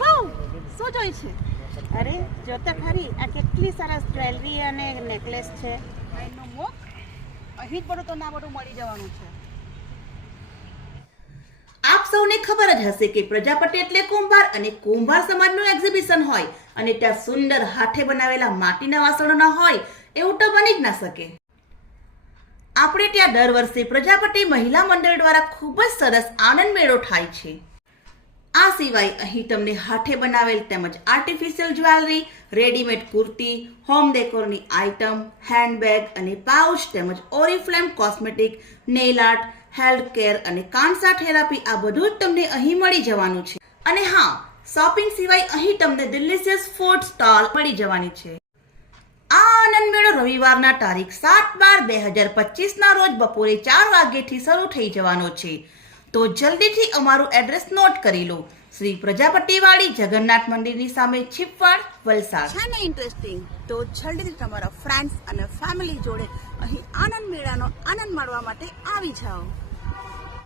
વાવ, શું જોઈ છે? અરે જો તો ખરી, આ કેટલી સરસ જ્વેલરી અને નેકલેસ છે. એનું મુખ અહીં જ બધું તો ના બધું મળી જવાનું છે. આપ સૌને ખબર જ હશે કે પ્રજાપતિ એટલે કુંભાર અને કુંભાર સમાજનું એક્ઝિબિશન હોય અને ત્યાં સુંદર હાથે બનાવેલા માટીના વાસણો ના હોય એવું તો બની જ ના શકે. આપણે ત્યાં દર વર્ષે પ્રજાપતિ મહિલા મંડળ દ્વારા ખૂબ જ સરસ આનંદ મેળો થાય છે. આ સિવાય અહીં તમને હાથે બનાવેલ તેમજ artificial jewellery, readymade kurti, home ડેકોરની આઇટમ, હેન્ડબેગ અને પાઉચ તેમજ Oriflame cosmetic, nail art, health care અને કાનસા થેરાપી આ બધું જ તમને અહીં મળી જવાનું છે. અને હા, શોપિંગ સિવાય અહીં તમને ડિલિશિયસ ફૂડ સ્ટોલ મળી જવાની છે. આ આનંદ મેળો રવિવારના તારીખ 7/12/2025 ના રોજ બપોરે 4 વાગ્યાથી શરૂ થઈ જવાનો છે. તો જલ્દીથી અમારું એડ્રેસ નોટ કરી લો. શ્રી પ્રજાપતિવાડી જગન્નાથ મંદિરની સામે છીપવાડ, વલસાડ. છે ને ઇન્ટરેસ્ટિંગ? તો જલ્દીથી તમારા ફ્રેન્ડ્સ અને ફેમિલી જોડે અહીં આનંદ મેળાનો આનંદ માણવા માટે આવી જાઓ.